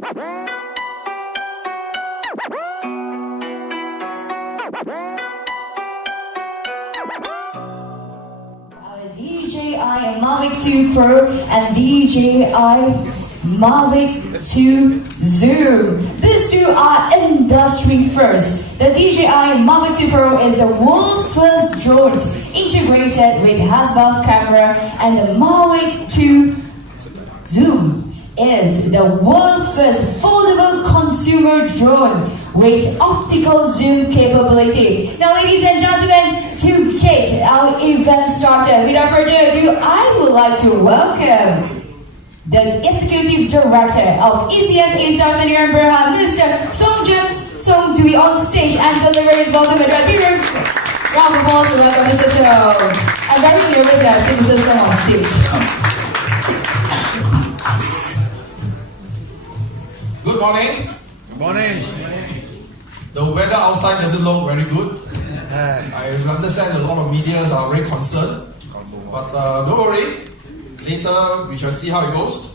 DJI Mavic 2 Pro and DJI Mavic 2 Zoom. These two are industry first. The DJI Mavic 2 Pro is the world's first drone integrated with Hasselblad camera, and the Mavic 2 Zoom is the world's first foldable consumer drone with optical zoom capability. Now, ladies and gentlemen, to get our event started, without further ado, I would like to welcome the Executive Director of ECS A-Star Senior and Berhad, Mr. Song Dui on stage and deliver his welcome address. Round of applause to welcome Mr. Song. I'm very nervous that I see Mr. Song on stage. Good morning. Good morning. The weather outside doesn't look very good. I understand a lot of media are very concerned. But don't worry. Later we shall see how it goes.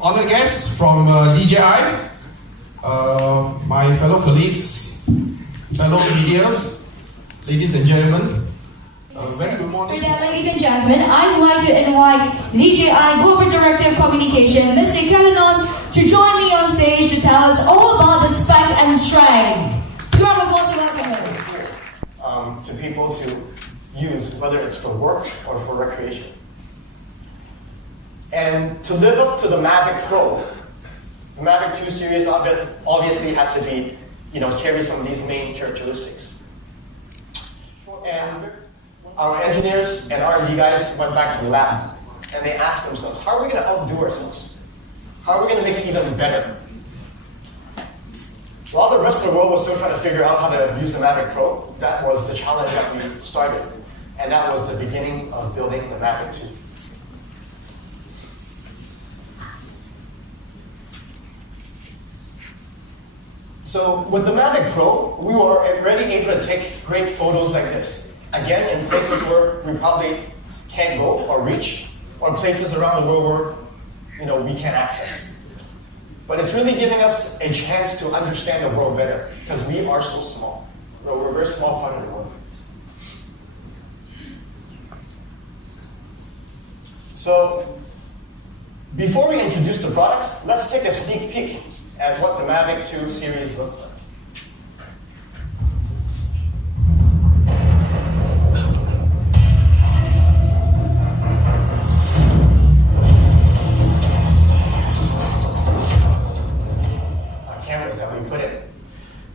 Honored guests from DJI, my fellow colleagues, fellow medias, ladies and gentlemen, very good morning. Ladies and gentlemen, I'd like to invite DJI Global Director of Communication, Mr. Kevin, to join me on stage to tell us all about the spec and strength. Round of applause to welcome him. To people to use, whether it's for work or for recreation. And to live up to the Mavic Pro, the Mavic 2 series obviously had to be, carry some of these main characteristics. And our engineers and R&D guys went back to the lab and they asked themselves, how are we going to outdo ourselves? How are we going to make it even better? While the rest of the world was still trying to figure out how to use the Mavic Pro, that was the challenge that we started. And that was the beginning of building the Mavic 2. So with the Mavic Pro, we were already able to take great photos like this. Again, in places where we probably can't go or reach, or places around the world where we can't access. But it's really giving us a chance to understand the world better, because we are so small. We're a very small part of the world. So, before we introduce the product, let's take a sneak peek at what the Mavic 2 series looks like. Cameras that we put in.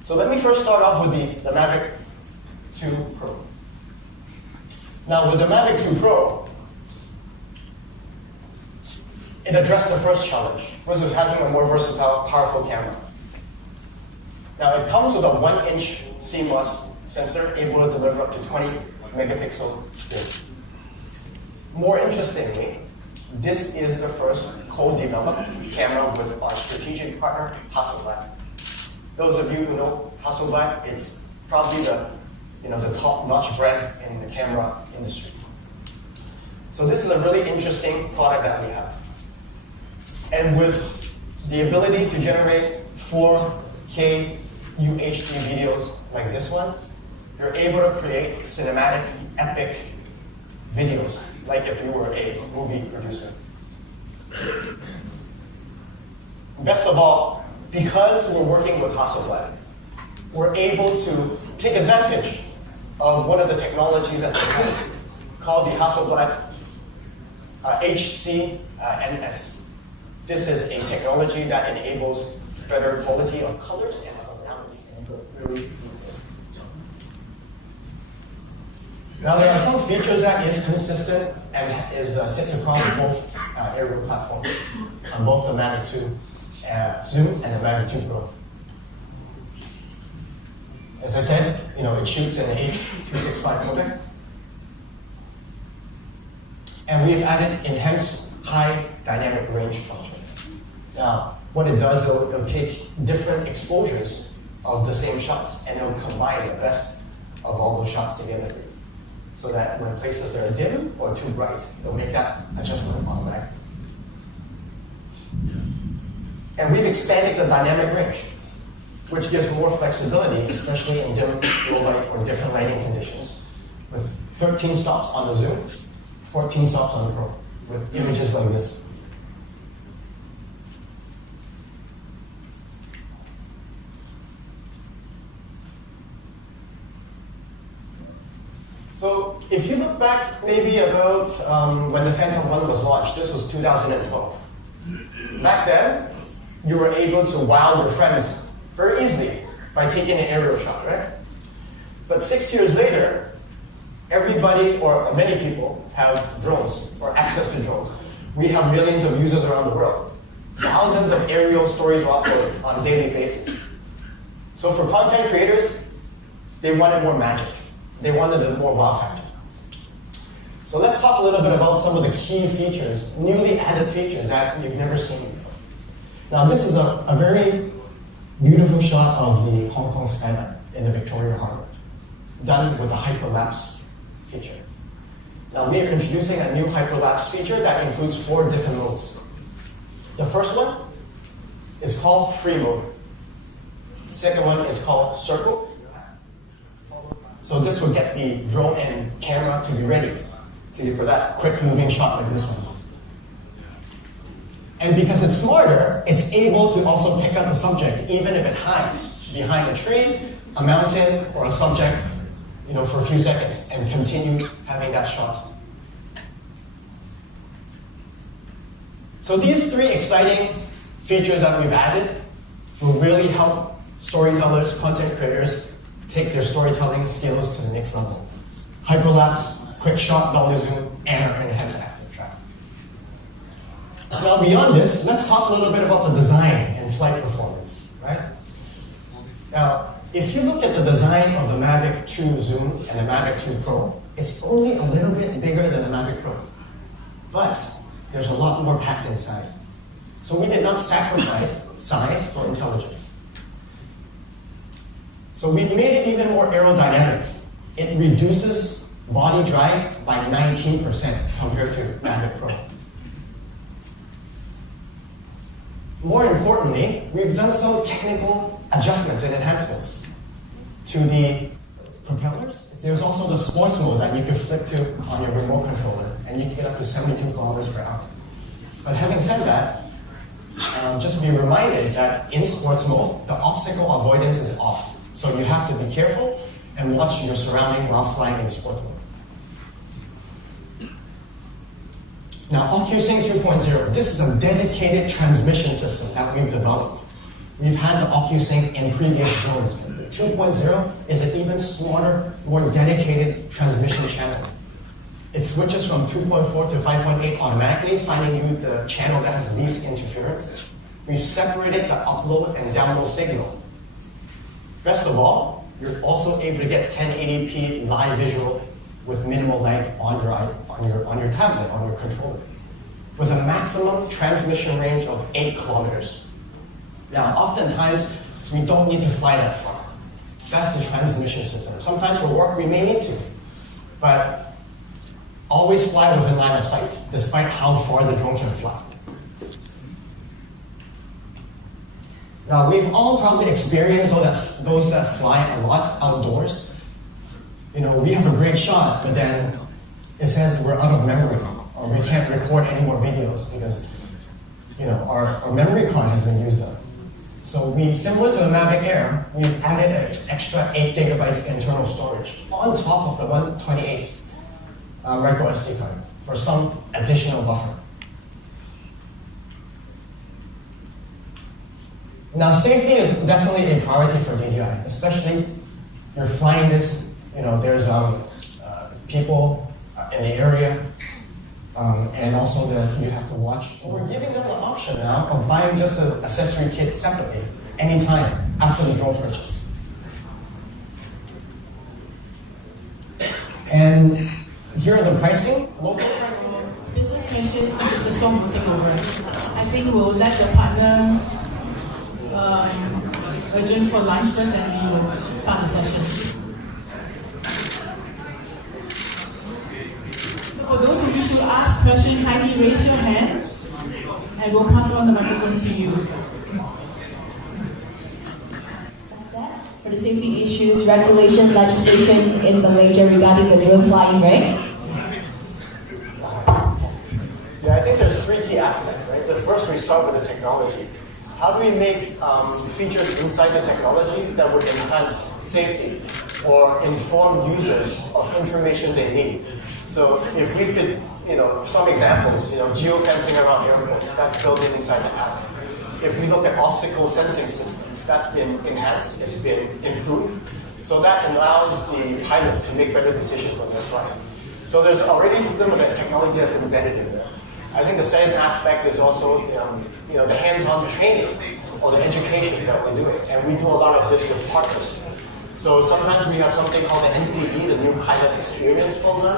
So let me first start off with the Mavic 2 Pro. Now with the Mavic 2 Pro, it addressed the first challenge, which was having a more versatile, powerful camera. Now it comes with a 1-inch CMOS sensor able to deliver up to 20 megapixel stills. More interestingly, this is the first co-developed camera with our strategic partner, Hasselblad. Those of you who know Hasselblad, it's probably the top-notch brand in the camera industry. So this is a really interesting product that we have. And with the ability to generate 4K UHD videos like this one, you're able to create cinematic, epic videos, like if you were a movie producer. Best of all, because we're working with Hasselblad, we're able to take advantage of one of the technologies that they have called the Hasselblad HCNS. This is a technology that enables better quality of colors and sounds. Now there are some features that is consistent and sits across both aerial platforms on both the Mavic 2 Zoom and the Mavic 2 Pro. As I said, it shoots in the H.265 codec. And we've added enhanced high dynamic range function. Now, what it does, it'll take different exposures of the same shots, and it'll combine the best of all those shots together. So that when places that are dim or too bright, it'll make that adjustment automatic. And we've expanded the dynamic range, which gives more flexibility, especially in dim low light or different lighting conditions, with 13 stops on the zoom, 14 stops on the Pro, with images like this. So if you look back maybe about when the Phantom 1 was launched, this was 2012. Back then, you were able to wow your friends very easily by taking an aerial shot, right? But 6 years later, everybody or many people have drones or access to drones. We have millions of users around the world. Thousands of aerial stories are uploaded on a daily basis. So for content creators, they wanted more magic. They wanted a more wow factor. So let's talk a little bit about some of the key features, newly added features that you've never seen before. Now this is a very beautiful shot of the Hong Kong skyline in the Victoria Harbour, done with the Hyperlapse feature. Now we are introducing a new Hyperlapse feature that includes 4 different modes. The first one is called free mode. The second one is called circle. So this will get the drone and camera to be ready for that quick moving shot like this one. And because it's smarter, it's able to also pick up the subject even if it hides behind a tree, a mountain, or a subject, for a few seconds and continue having that shot. So these 3 exciting features that we've added will really help storytellers, content creators take their storytelling skills to the next level. Hyperlapse, quick shot, dolly zoom, and our enhanced ActiveTrack. Now beyond this, let's talk a little bit about the design and flight performance, right? Now, if you look at the design of the Mavic 2 Zoom and the Mavic 2 Pro, it's only a little bit bigger than the Mavic Pro. But there's a lot more packed inside. So we did not sacrifice size for intelligence. So we've made it even more aerodynamic. It reduces body drag by 19% compared to Mavic Pro. More importantly, we've done some technical adjustments and enhancements to the propellers. There's also the sports mode that you can flip to on your remote controller, and you can get up to 72 kilometers per hour. But having said that, just be reminded that in sports mode, the obstacle avoidance is off. So you have to be careful and watch your surrounding while flying in sport mode. Now, OcuSync 2.0, this is a dedicated transmission system that we've developed. We've had the OcuSync in previous drones. 2.0 is an even smarter, more dedicated transmission channel. It switches from 2.4 to 5.8 automatically, finding you the channel that has least interference. We've separated the upload and download signal. Best of all, you're also able to get 1080p live visual with minimal lag on your tablet, on your controller, with a maximum transmission range of 8 kilometers. Now, oftentimes, we don't need to fly that far. That's the transmission system. Sometimes for work, we may need to, but always fly within line of sight, despite how far the drone can fly. Now, we've all probably experienced those that fly a lot outdoors. We have a great shot, but then it says we're out of memory, or we can't record any more videos because, our memory card has been used up. So similar to the Mavic Air, we've added an extra 8 gigabytes internal storage on top of the 128 micro SD card for some additional buffer. Now, safety is definitely a priority for DJI, especially you're flying this, there's people in the area, and also that you have to watch. We're giving them the option now of buying just an accessory kit separately, anytime after the drone purchase. And here are the pricing, local pricing. Business mentioned the song will take over. I think we'll let the partner adjourn for lunch first, and we will start the session. So for those of you who ask questions, kindly raise your hand, and we'll pass on the microphone to you. the safety issues, regulation, legislation in Malaysia regarding the drone flying, right? Yeah, I think there's three key aspects, right? The first, we start with the technology. How do we make features inside the technology that would enhance safety or inform users of information they need? So if we could, some examples, geofencing around airports, that's built inside the app. If we look at optical sensing systems, that's been enhanced, it's been improved. So that allows the pilot to make better decisions when they're flying. So there's already some of that technology that's embedded in there. I think the second aspect is also, the hands-on training or the education that we're doing. And we do a lot of this with partners. So sometimes we have something called the NPD, the New Pilot Experience Program,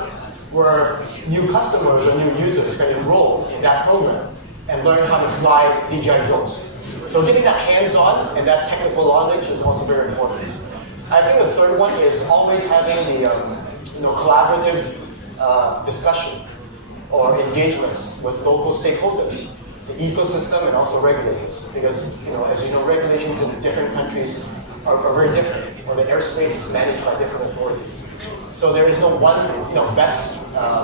where new customers or new users can enroll in that program and learn how to fly DJI drones. So getting that hands-on and that technical knowledge is also very important. I think the third one is always having the collaborative discussion or engagements with local stakeholders, the ecosystem, and also regulators. Because as you know, regulations in different countries are very different, or the airspace is managed by different authorities. So there is no one best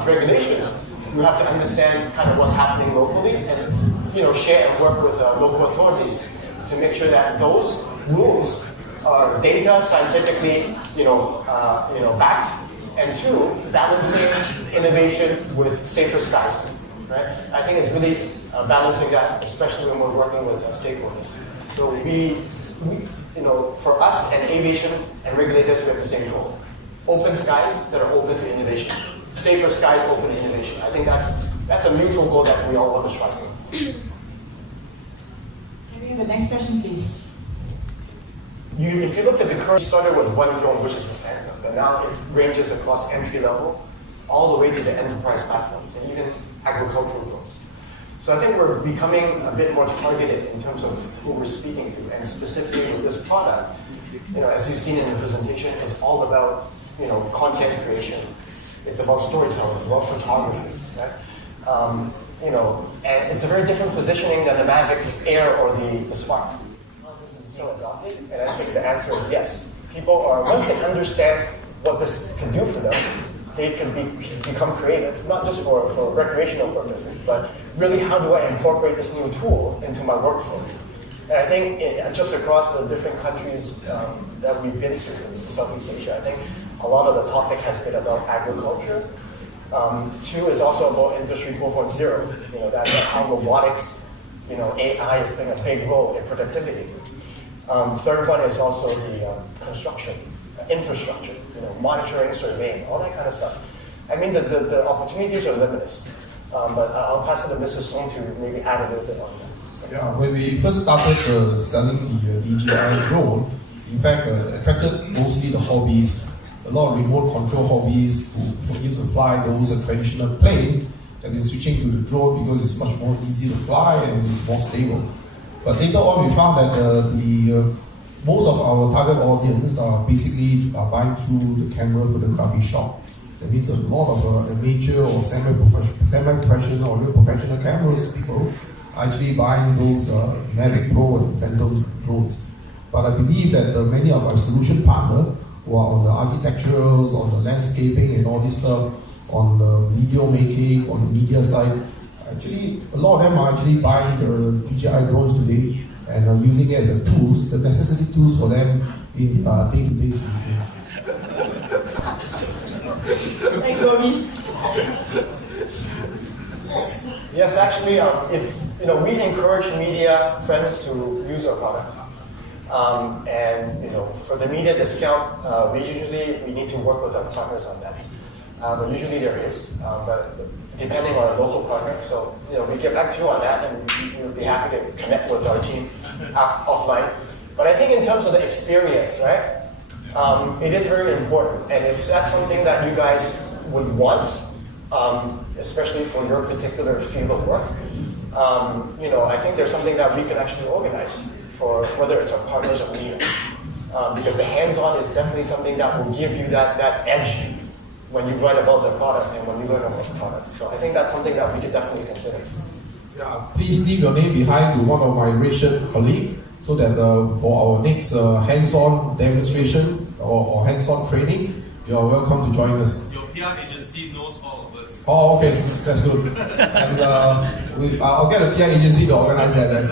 regulation. You have to understand kind of what's happening locally and share and work with local authorities to make sure that those rules are data scientifically backed, and two, balancing innovation with safer skies. Right? I think it's really balancing that, especially when we're working with stakeholders. So for us and aviation and regulators, we have the same goal. Open skies that are open to innovation. Safer skies open to innovation. I think that's a mutual goal that we all want to strive for. Can we have the next question, please? If you look at the current, started with one drone, which is the Phantom, but now it ranges across entry level, all the way to the enterprise platforms, and even agricultural drones. So I think we're becoming a bit more targeted in terms of who we're speaking to, and specifically with this product, as you've seen in the presentation, it's all about content creation. It's about storytelling. It's about photography. Right? And it's a very different positioning than the Mavic Air or the Spark. So adopted, and I think the answer is yes. People are, once they understand what this can do for them, they can become creative, not just for recreational purposes, but really how do I incorporate this new tool into my workflow? And I think just across the different countries that we've been to in Southeast Asia, I think a lot of the topic has been about agriculture. Two is also about Industry 4.0, that's how robotics, AI is playing a big role in productivity. Third one is also the construction, infrastructure, monitoring, surveying, all that kind of stuff. I mean, the opportunities are limitless. But I'll pass it to Mrs. Song to maybe add a little bit on that. Yeah, when we first started selling the DJI drone, in fact, attracted mostly the hobbyists, a lot of remote control hobbyists who used to fly those traditional plane, and we're switching to the drone because it's much more easy to fly and it's more stable. But later on, we found that most of our target audience are basically buying through the camera photography shop. That means a lot of amateur or semi-professional or real professional cameras people are actually buying those Mavic Pro and Phantom drones. But I believe that many of our solution partners who are on the architecturals, on the landscaping and all this stuff, on the video making, on the media side, actually a lot of them are actually buying the DJI drones today and are using it as a tools, the necessary tools for them in day-to-day solutions. Thanks, Bobby. Yes, actually, if we encourage media friends to use our product, and for the media discount, we need to work with our partners on that. But usually there is, but depending on our local partner. So we get back to you on that, and we would be happy to connect with our team offline. But I think in terms of the experience, right? It is very important, and if that's something that you guys would want, especially for your particular field of work, I think there's something that we can actually organize for whether it's our partners or media, because the hands-on is definitely something that will give you that edge when you write about the product and when you learn about the product. So I think that's something that we could definitely consider. Yeah, please leave your name behind to one of my red shirt colleagues. so that for our next hands-on demonstration or hands-on training, you are welcome to join us. Your PR agency knows all of us. Oh, okay, that's good. And I'll get a PR agency to organize that then.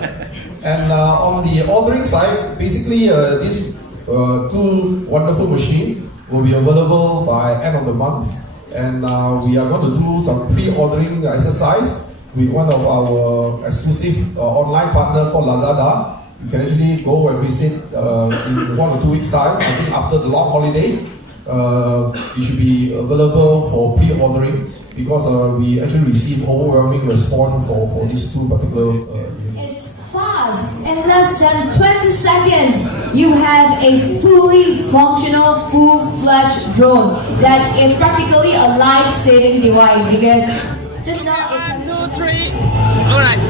And on the ordering side, basically these two wonderful machines will be available by end of the month. And we are going to do some pre-ordering exercise with one of our exclusive online partner called Lazada. You can actually go and visit in 1 or 2 weeks time. I think after the long holiday, it should be available for pre-ordering because we actually receive overwhelming response for these two particular It's fast. In less than 20 seconds, you have a fully functional, full-fledged drone that is practically a life-saving device because just now it 1, 2, 3. Alright.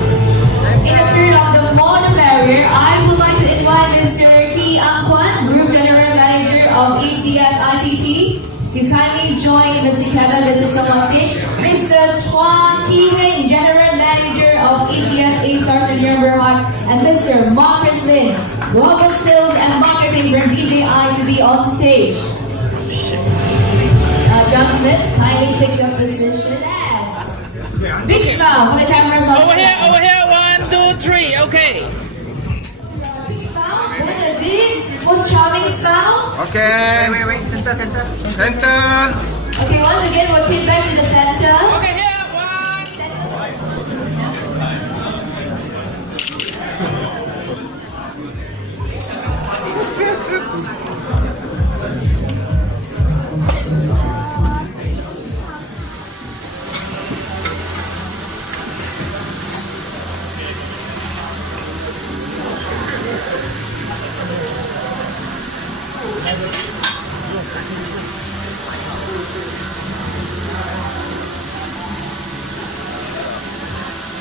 in the spirit of the modern barrier, I would like to invite Mr. T. Kwan, Group General Manager of ECS ICT, to kindly join Mr. Kevin Business on stage. Mr. Chua Ki-heng, General Manager of ECS A-Star to Nuremberg, and Mr. Marcus Lin, Global Sales and Marketing from DJI to be on stage. Now, gentlemen, kindly take your position as big smile for the cameras. Over here. 1, 2, 3. Okay. Big smile, then a big, most charming smile. Okay. Wait. Center. Okay, once again, rotate back to the center. Okay, here. 1.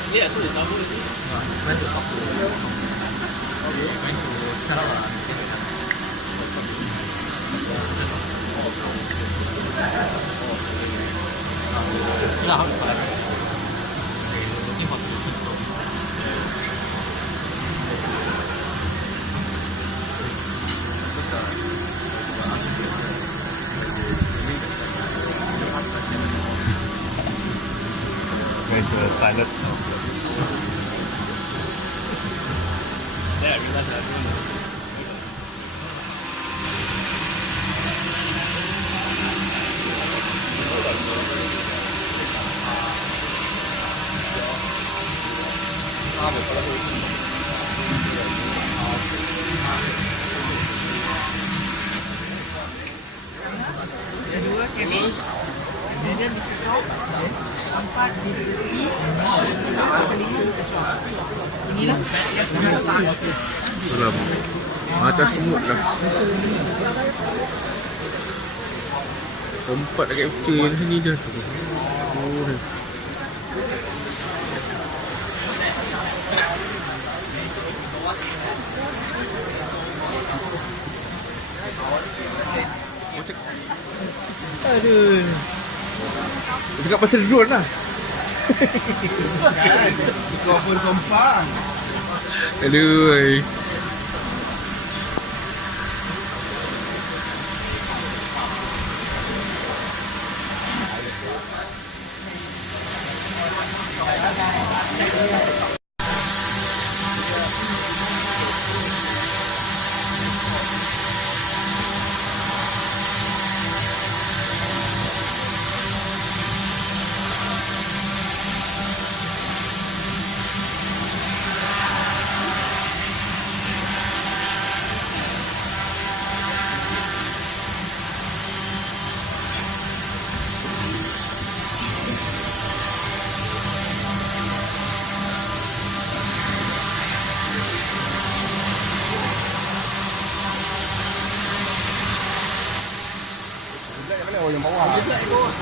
Yeah, tu dia tahu ni. Where's the pilot? Yeah, I realized that. Yang dua Kevin. Kemudian Mr. Shop. 4 Mr. T. Kelima Mr. Shop. Inilah Alam. Macam semut lah. Empat dekat kecil sini je. Oh, ni. Aduh. Dekat pasal drone lah. Kau pun kompak. Aduh.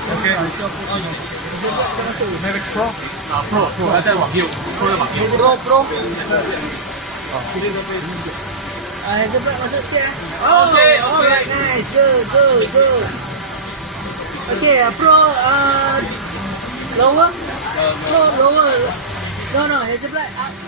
Okay. Mavic Pro. Pro. 它在往右 ，Pro 在往右。Cepat masuk sikit. Okay, alright, nice. Go. Okay, Pro, lower. No, lower. No, Hasselblad up.